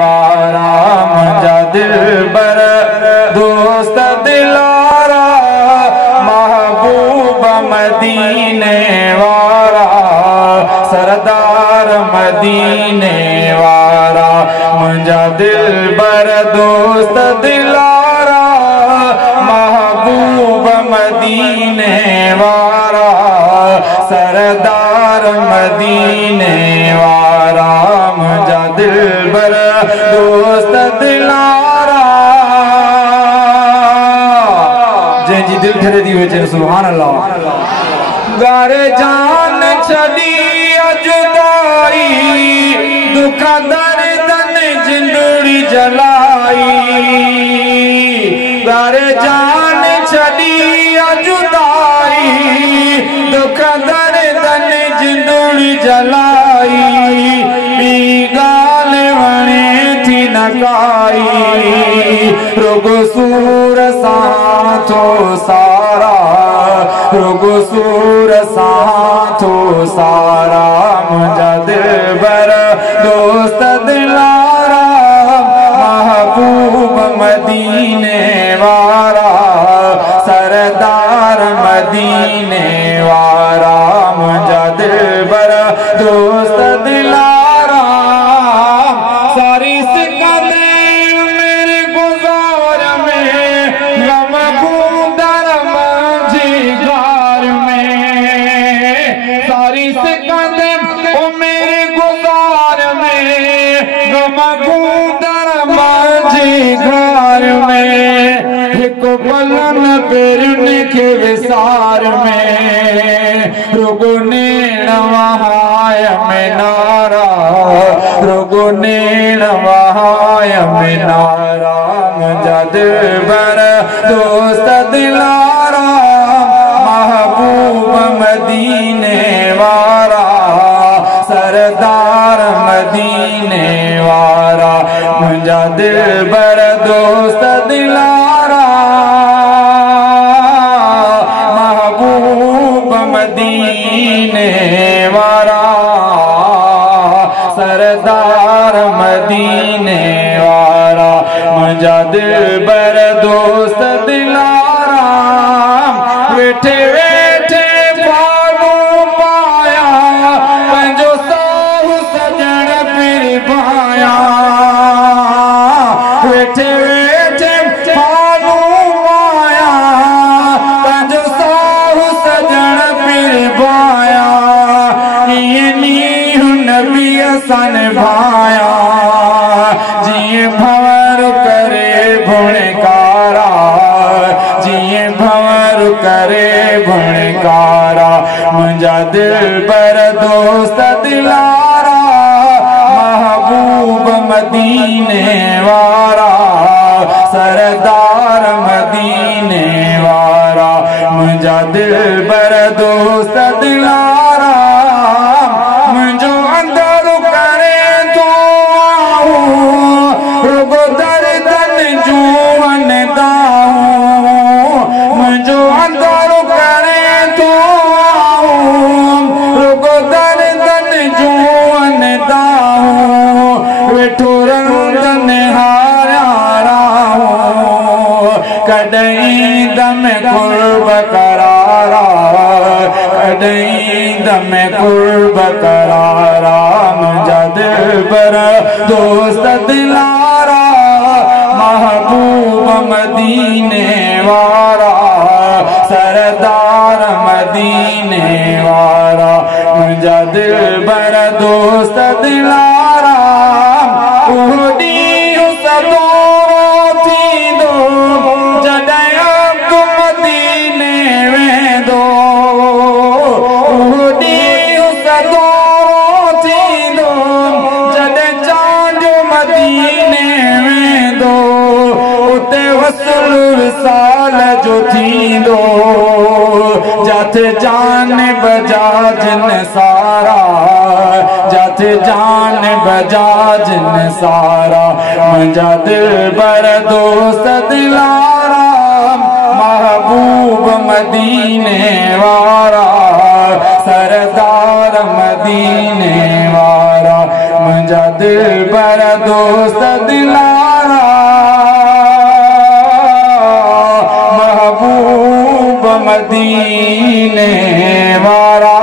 वारा मुंहिंजा दिलबर दोस्त दिलारा महबूब मदीने वारा सरदार मदीने वारा मुंहिंजा दिलबर दोस्त दिलारा महबूब मदीने वारा सरदार मदीने वारा मुंहिंजा दिलबर दोस्त दिलारा जंहिंजी दिल ठरे थी हुजे सुभान अल्लाह घर जान छॾी जुदाई दुख दर्दन जिंदड़ी जलाई घर जान छॾी जुदाई दुख दर्दन जिंदड़ी जलाई ॿी ॻाल्हि वणे थी न काई रुगो सूर सां थो सारा रुगो सूर सां थो सारा मुंहिंजा दिलबर दोस्त दिलारा महबूब मदीने वारा सरदार मदीने वारा मुंहिंजा दिलबर दोस्त दिलारा सारी सिकंदे मेरे गुज़ार में गम कूदर मुंहिंजी घर में सारी सिकंदे मेरे गुज़ार में गम कूदर मुंहिंजी घर में हिकु पल न पेरुनि खे विसार में रुगो नेण वहाय में नारा रुगो नेण वहाय में नारा मुंहिंजा दिलबर दोस्त दिलारा महबूब मदीने वारा सरदार मदीने वारा मुंहिंजा दिलबर दोस्त दिलारा महबूब मदीने वारा सरदार मदीने वारा मुंहिंजा दिलबर दोस्त दिलारा वेठे वेठे पानो पाया पंहिंजो साहु सजण पिर पाया वेठे वेठे पानो पाया पंहिंजो साहु सजण पिर पाया ईअं नींहुं नबी असन भाया जीअं भंवर करे भुणकारा जीअं भंवर करे भुणकारा मुंहिंजा दिलबर दोस्त दिलारा महबूब मदीने वारा सरदार मदीने वारा मुंहिंजा दिलबर दोस्त दिलारा मुंहिंजो अंदर करे तो रुगो दर्दन जूं दाऊं मुंहिंजो अंदर करे तो रुगो दर्दन जूं दाऊं वेठो रंगन हारा राहूं कॾहिं दम कुर्ब करारा कॾहिं दम कुर्ब करारा मुंहिंजा दिलबर दोस्त दिलारा महबूब मदीने वारा सरदार मदीने वारा मुंहिंजा दिलबर दोस्त दिलारा उहो ॾींहुं सदो थींदो जॾहिं अब्दु मदीने वेंदो उहो ॾींहुं सदो थींदो जॾहिं चांद मदीने वेंदो उते वसल विसाल जो थींदो जाते जान बजा जिन सारा जाते जान बजा जिन सारा मुंहिंजा दिलबर दोस्त दिलारा महबूब मदीने वारा सरदार मदीने वारा मुंहिंजा मुंहिंजा दिलबर दोस्त दिलारा महबूब मदीने वारा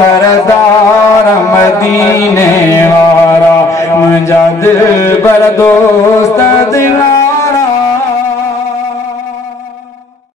सरदार मदीने वारा मुंहिंजा दिलबर दोस्त दिलारा